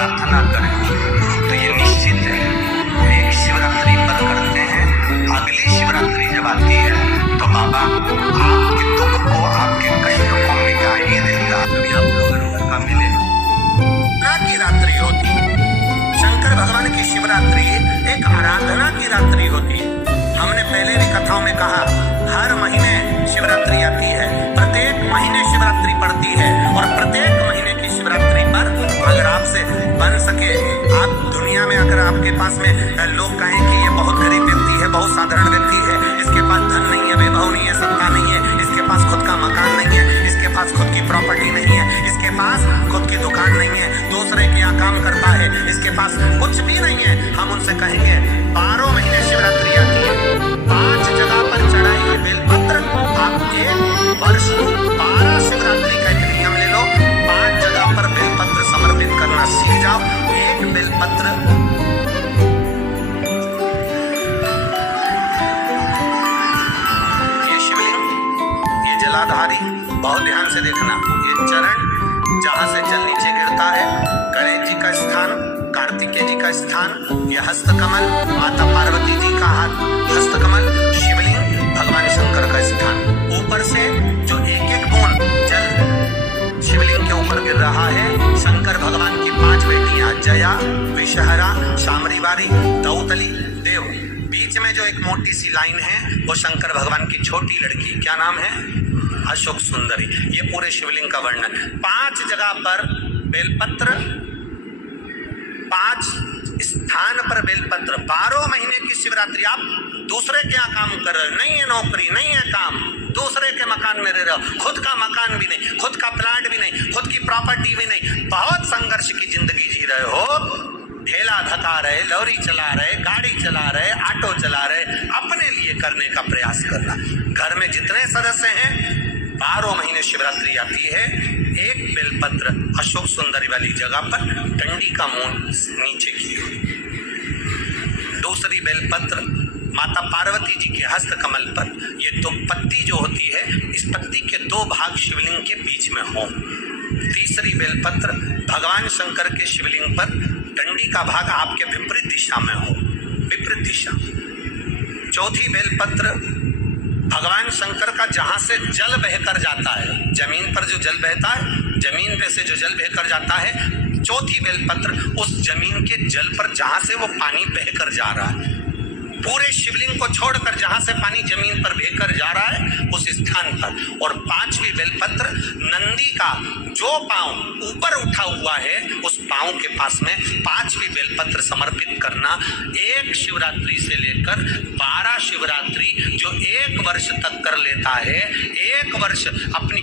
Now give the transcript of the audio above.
प्रार्थना करें तो ये निश्चित है एक शिवरात्रि पर करते हैं, अगली शिवरात्रि जब आती है तो बाबा आपके दुख को, आपके कष्ट को मिटा ही देगा। कभी आप लोग घर का मिले की रात्रि होती है, शंकर भगवान की शिवरात्रि एक आराधना की रात्रि होती है। हमने पहले भी कथाओं में कहा हर महीने शिवरात्रि आती है, प्रत्येक महीने शिवरात्रि पड़ती है और प्रत्येक महीने की शिवरात्रि पर अगर आपसे बन सके, आप दुनिया में अगर आपके पास में लोग कहें कि ये बहुत गरीब व्यक्ति है, बहुत साधारण व्यक्ति है, इसके पास धन नहीं है, वैभव नहीं है, सत्ता नहीं है, इसके पास खुद का मकान नहीं है, इसके पास खुद की प्रॉपर्टी नहीं है, इसके पास खुद की दुकान नहीं है, दूसरे के यहाँ काम करता है, इसके पास कुछ भी नहीं है, हम उनसे कहेंगे 12 महीने शिवरात्रि आती है, 5 जगह पर चढ़ाइए बेलपत्र, आप एक वर्ष 12 शिवरात्रि का एक नियम ले लो, 5 जगह पर बेलपत्र समर्पित करना सीख जाओ। एक बेलपत्र ये शिवलिंग, ये जलाधारी, बहुत ध्यान से देखना, ये चरण जहां से जल नीचे गिरता है, गणेश जी का स्थान, कार्तिकेय जी का स्थान, यह हस्तकमल, माता पार्वती जी का हाथ हस्तकमल, शिवलिंग, भगवान शंकर का स्थान। ऊपर से जो एक एक बूंद जल शिवलिंग के ऊपर गिर रहा है, शंकर भगवान की 5 बेटियां जया, विषहरा, शामरीवारी, दौतली, देव। बीच में जो एक मोटी सी लाइन है वो शंकर भगवान की छोटी लड़की, क्या नाम है? अशोक सुंदरी। ये पूरे शिवलिंग का वर्णन। 5 जगह पर बेलपत्र, 5 स्थान पर बेलपत्र, 12 महीने की शिवरात्रि। आप दूसरे के यहाँ काम कर रहे हो, नहीं है नौकरी, नहीं है काम, दूसरे के मकान में रह रहे हो, खुद का मकान भी नहीं, खुद का प्लाट भी नहीं, खुद की प्रॉपर्टी भी नहीं, बहुत संघर्ष की जिंदगी जी रहे हो, ठेला धका रहे, लॉरी चला रहे, गाड़ी चला रहे, ऑटो चला रहे, अपने लिए करने का प्रयास करना। घर में जितने सदस्य हैं, 12 महीने शिवरात्रि आती है, एक बेलपत्र अशोक सुंदरी वाली जगह पर डंडी का मुंह नीचे की हुई, दूसरी बेलपत्र माता पार्वती जी के हस्त कमल पर। ये 2 पत्ती जो होती है, इस पत्ती के 2 भाग शिवलिंग के बीच में हो। तीसरी बेलपत्र भगवान शंकर के शिवलिंग पर, डंडी का भाग आपके विपरीत दिशा में हो, विपरीत दिशा। चौथी बेलपत्र भगवान शंकर का जहां से जल बहकर जाता है, जमीन पर जो जल बहता है, जमीन पे से जो जल बहकर जाता है, चौथी बेलपत्र उस जमीन के जल पर जहां से वो पानी बहकर जा रहा है, पूरे शिवलिंग को छोड़कर जहां से पानी जमीन पर बहकर जा रहा है उस स्थान पर। और 5वीं बेलपत्र नंदी का जो पांव ऊपर उठा हुआ है, उस पांव के पास में 5वीं बेलपत्र समर्पित करना। एक शिवरात्रि से लेकर 12 शिवरात्रि जो 1 वर्ष तक कर लेता है, 1 वर्ष अपनी